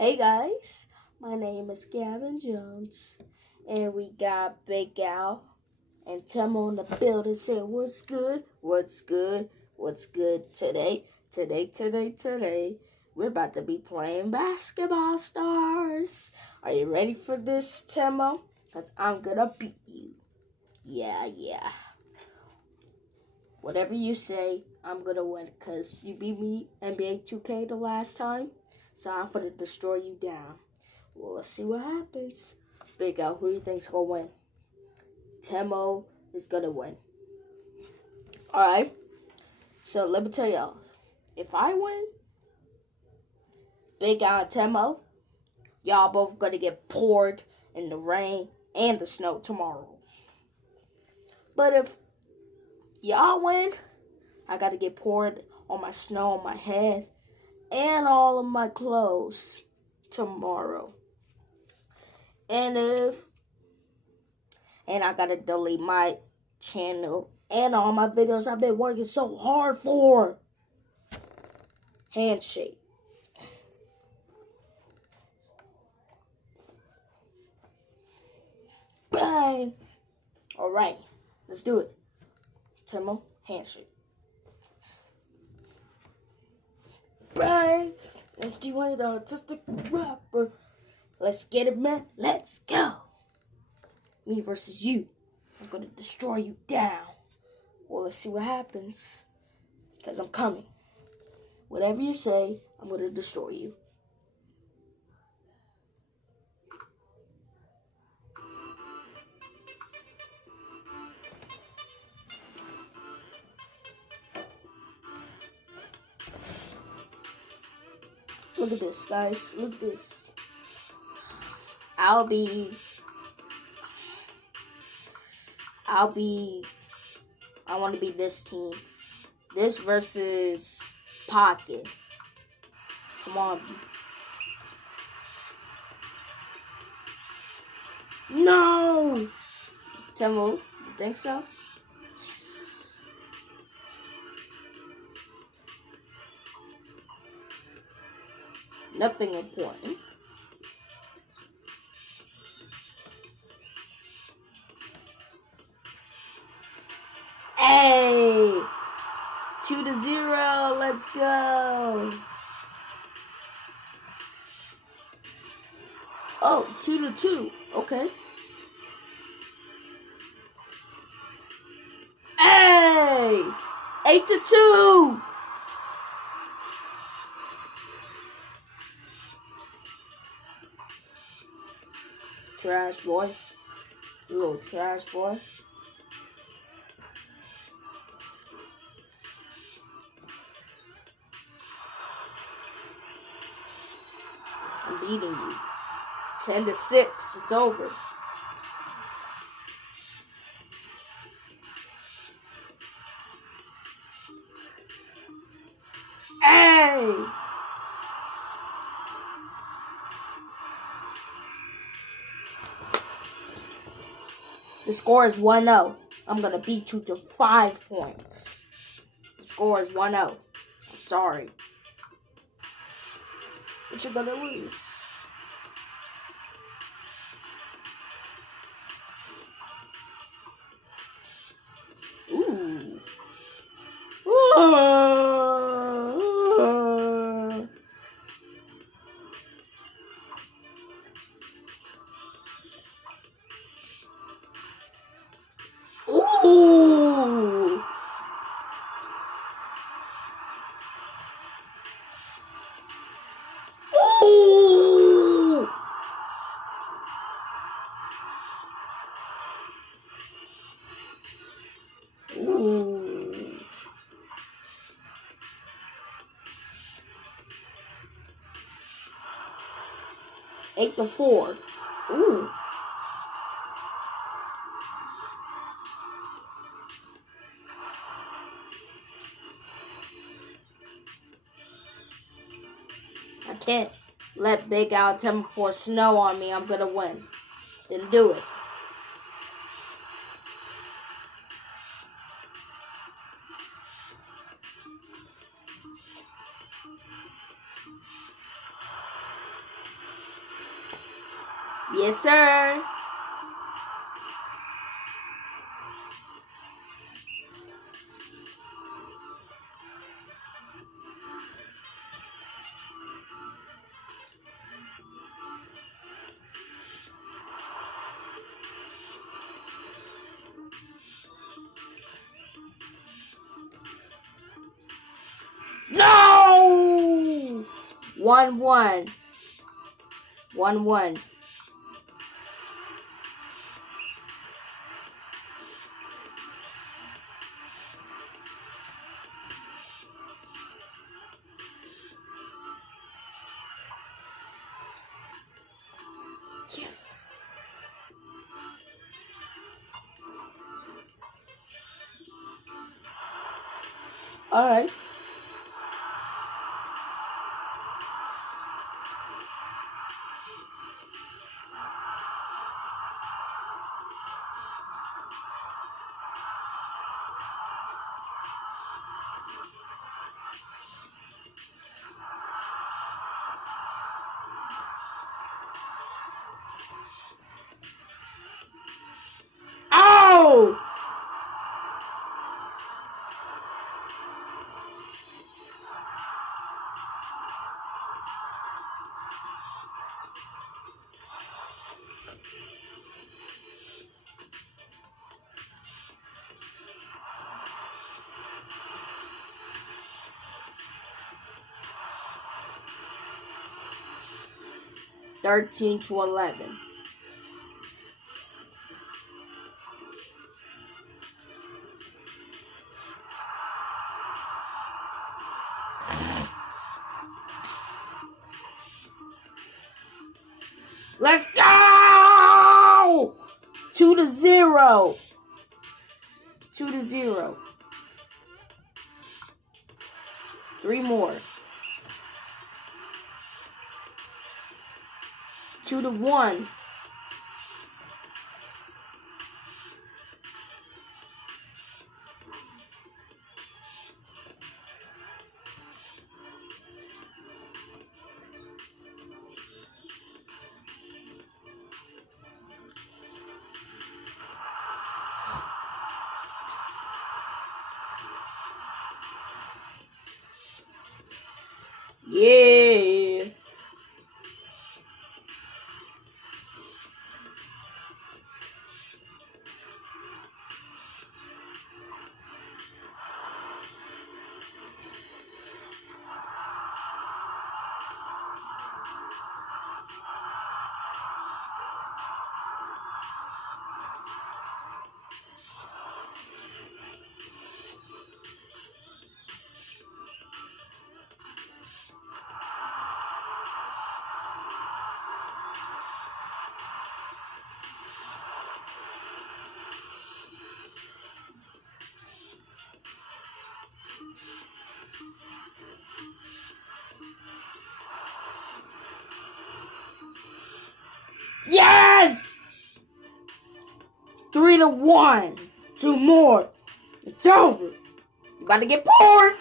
Hey guys, my name is Gavin Jones, and we got Big Al and Temo in the building saying, "What's good? What's good? What's good today? Today. We're about to be playing basketball stars. Are you ready for this, Temo? Because I'm gonna beat you. Yeah. Whatever you say, I'm gonna win because you beat me NBA 2K the last time. So I'm gonna destroy you down. Well, let's see what happens. Big Al, who do you think's gonna win? Temo is gonna win. Alright, so let me tell y'all. If I win, Big Al and Temo, y'all both gonna get poured in the rain and the snow tomorrow. But if y'all win, I gotta get poured on my snow on my head and all of my clothes tomorrow. And I gotta delete my channel and all my videos I've been working so hard for. Handshake. Bang. Alright, let's do it. Temo, handshake. Bang. Let's do one of the artistic rapper. Let's get it, man. Let's go. Me versus you. I'm gonna destroy you down. Well, let's see what happens. Because I'm coming. Whatever you say, I'm gonna destroy you. Look at this, guys. Look at this. I want to be this team. This versus Pocket. Come on. No! Temo, you think so? Yes. Nothing important. Hey! 2-0. Let's go. Oh, 2-2. Okay. Hey! 8-2. Trash boy. You little trash boy. I'm beating you. 10-6. It's over. Hey! The score is 1-0. I'm going to beat you to 5 points. The score is 1-0. I'm sorry. But you're going to lose. Ooh. Ooh. Ooh. Ooh. 8-4. Ooh. I can't let Big Al Temo pour snow on me. I'm gonna win. Then do it. Yes, sir. No! 1-1. 1-1. Yes. All right. Oh! 13-11. Let's go! 2-0. 2-0. 3 more. 2-1. Yeah. Yes! 3-1. 2 more. It's over. You about to get poured.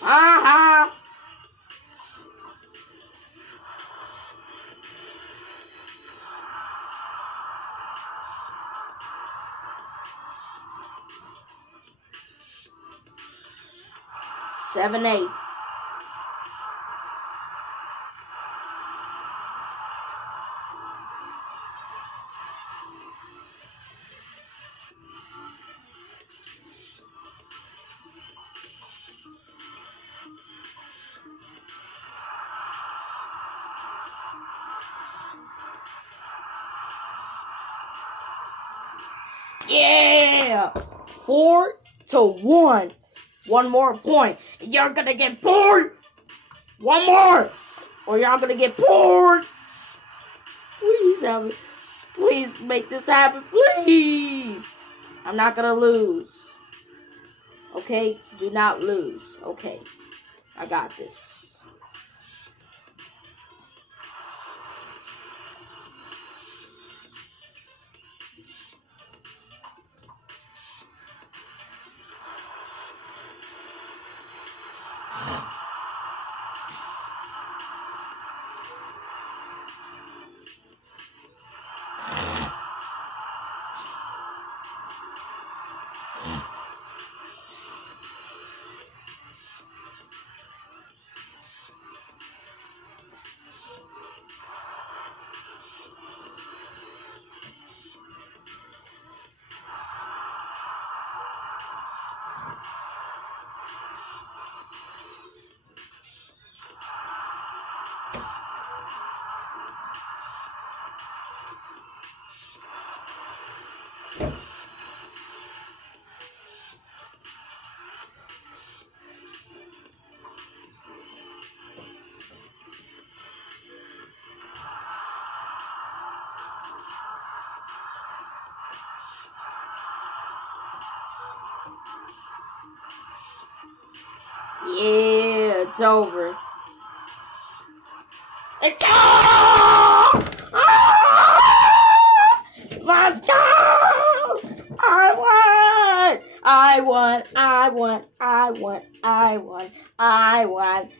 Uh-huh. 7-8. 4-1. One more point. You're gonna get bored. One more. Or y'all gonna get bored. Please make this happen. Please. I'm not gonna lose. Okay? Do not lose. Okay. I got this. Yeah, it's over. It's over! Ah! Let's go! I won.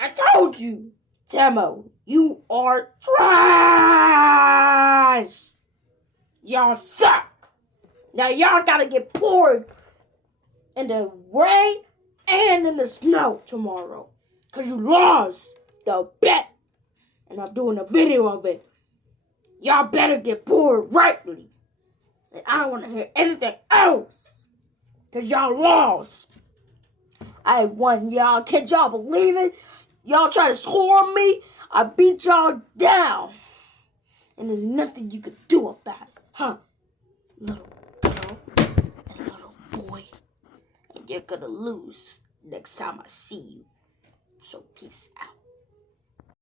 I told you, Temo, you are trash! Y'all suck! Now y'all gotta get poured in the rain and in the snow tomorrow. Because you lost the bet. And I'm doing a video of it. Y'all better get poured rightly. And I don't want to hear anything else. Because y'all lost. I won, y'all. Can't y'all believe it? Y'all try to score on me. I beat y'all down. And there's nothing you can do about it. Huh? Little girl and little boy. And you're gonna lose next time I see you. So peace out.